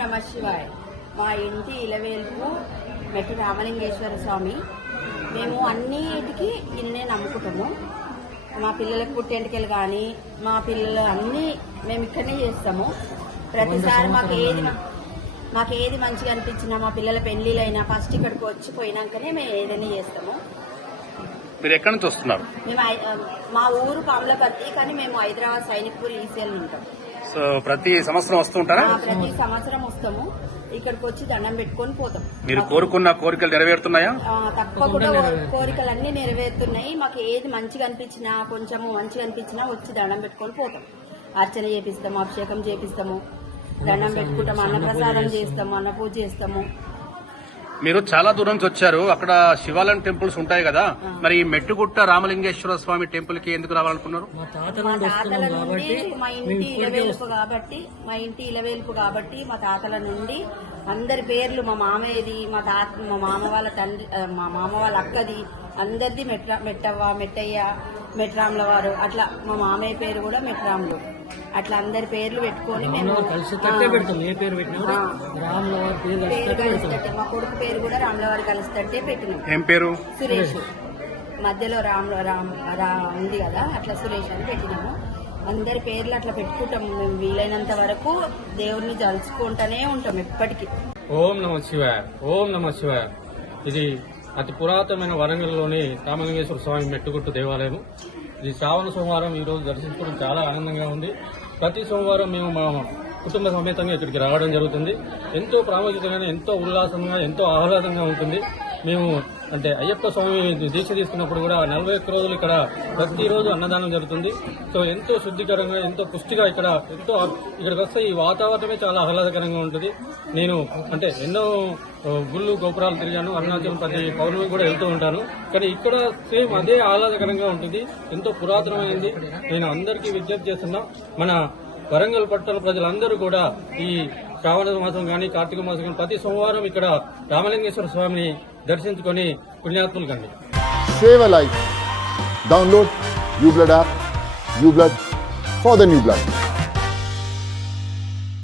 నమ శివాయ. మా ఇంటి ఇలవేల్పు మెట్టు రామలింగేశ్వర స్వామి. మేము అన్నిటికీ ఇన్నే నమ్ముకుంటాము. మా పిల్లలకు పుట్టెంటికలు కానీ మా పిల్లలు అన్నీ మేము ఇక్కడనే చేస్తాము. ప్రతిసారి మాకు ఏది మంచిగా అనిపించినా మా పిల్లల పెళ్లిళ్ళైనా ఫస్ట్ ఇక్కడికి వచ్చి పోయినాకనే మేము ఏదైనా చేస్తాము. మీరు ఎక్కడి నుంచి వస్తున్నారు? మేము మా ఊరు కామలపర్తి, కానీ మేము హైదరాబాద్ సైనిక్పూర్ ఈసీఎల్ ఉంటాం. సో ప్రతి సంవత్సరం వస్తుంటారా? ప్రతి సంవత్సరం వస్తాము. ఇక్కడికి వచ్చి దండం పెట్టుకొని పోతాం. మీరు కోరుకున్న కోరికలు నెరవేరుతున్నాయా? తప్పకుండా కోరికలన్నీ నెరవేరుతున్నాయి. మాకు ఏది మంచిగా అనిపించినా కొంచెము మంచిగా అనిపించినా వచ్చి దండం పెట్టుకొని పోతాం. అర్చన చేపిస్తాము, అభిషేకం చేపిస్తాము, దండం పెట్టుకుంటాము, అన్నప్రసాదం చేస్తాము, అన్న పూజ చేస్తాము. మీరు చాలా దూరం నుంచి వచ్చారు. అక్కడ శివాలయం టెంపుల్స్ ఉంటాయి కదా, మరి మెట్టుగుట్ట రామలింగేశ్వర స్వామి టెంపుల్ కి ఎందుకు రావాలనుకున్నారు? మా తాతల నుండి మా ఇంటి ఇలవేల్పు కాబట్టి మా తాతల నుండి అందరి పేర్లు, మా మామయ్యది, మా మామ వాళ్ళ తండ్రి, మా మామ వాళ్ళ అక్కది, అందరిది మెట్టవ్వ, మెట్టయ్య, మెట్రాముల వారు, అట్లా మా మామయ్య పేరు కూడా మెట్రాములు. అట్లా అందరి పేర్లు పెట్టుకొని మేము మా కొడుకు పేరు కూడా రాములవారి కలిసితట్టే పెట్టినాం. ఏం పేరు? సురేష్. మధ్యలో ఉంది కదా, అట్లా సురేష్ అని పెట్టినాము. అందరి పేర్లు అట్లా పెట్టుకుంటాం. మేము వీలైనంత వరకు దేవుడిని తలుచుకుంటూనే ఉంటాం ఎప్పటికీ. ఓం నమ శివాయ, ఓం నమ శివాయ. ఇది అతి పురాతనమైన వరంగల్లోని రామలింగేశ్వర స్వామి మెట్టుగుట్టు దేవాలయం. ఇది శ్రావణ సోమవారం ఈ రోజు దర్శించుకోవడం చాలా ఆనందంగా ఉంది. ప్రతి సోమవారం మేము మా కుటుంబ సమేతంగా ఇక్కడికి రావడం జరుగుతుంది. ఎంతో ప్రాముఖ్యతమైన, ఎంతో ఉల్లాసంగా, ఎంతో ఆహ్లాదంగా ఉంటుంది. మేము అంటే అయ్యప్ప స్వామి దీక్ష తీసుకున్నప్పుడు కూడా 41 రోజులు ఇక్కడ ప్రతిరోజు అన్నదానం జరుగుతుంది. సో ఎంతో శుద్ధికరంగా, ఎంతో పుష్టిగా ఇక్కడికి వస్తే ఈ వాతావరణమే చాలా ఆహ్లాదకరంగా ఉంటుంది. నేను అంటే ఎన్నో గుళ్ళు గోపురాలు తిరిగాను, అరుణాచలం ప్రతి పౌర్ణమి కూడా వెళ్తూ ఉంటాను. కానీ ఇక్కడ సేమ్ అదే ఆహ్లాదకరంగా ఉంటుంది, ఎంతో పురాతనమైనది. నేను అందరికీ విజ్ఞప్తి చేస్తున్నా, మన వరంగల్ పట్టణ ప్రజలందరూ కూడా ఈ శ్రావణ మాసం కానీ కార్తీక మాసం కానీ ప్రతి సోమవారం ఇక్కడ రామలింగేశ్వర స్వామిని దర్శించుకొని పుణ్యాత్ములు కండి. Save a life. Download uBlood app. uBlood for the new blood.